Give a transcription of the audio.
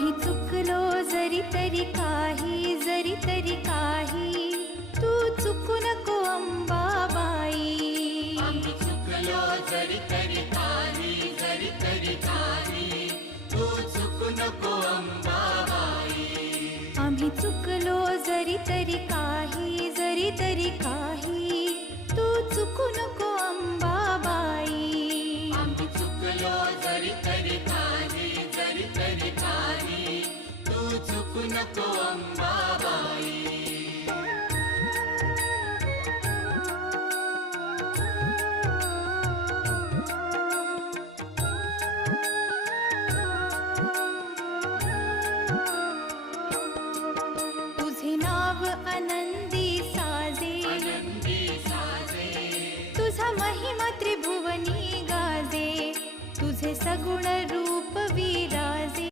आम्ही चुकलो जरी तरी काही, जरी तरी काही, तू चुकू नको अंबाबाई. आम्ही चुकलो जरी तरी काही, जरी तरी काही, तू चुकू नको अंबाबाई. आम्ही चुकलो जरी तरी काही, जरी तरी काही, तू चुकू नको अंबाबाई. आम्ही चुकलो जरी तरी काही, जरी तरी काही, तू चुकू नको अंबाबाई. तुझे नाव अनंत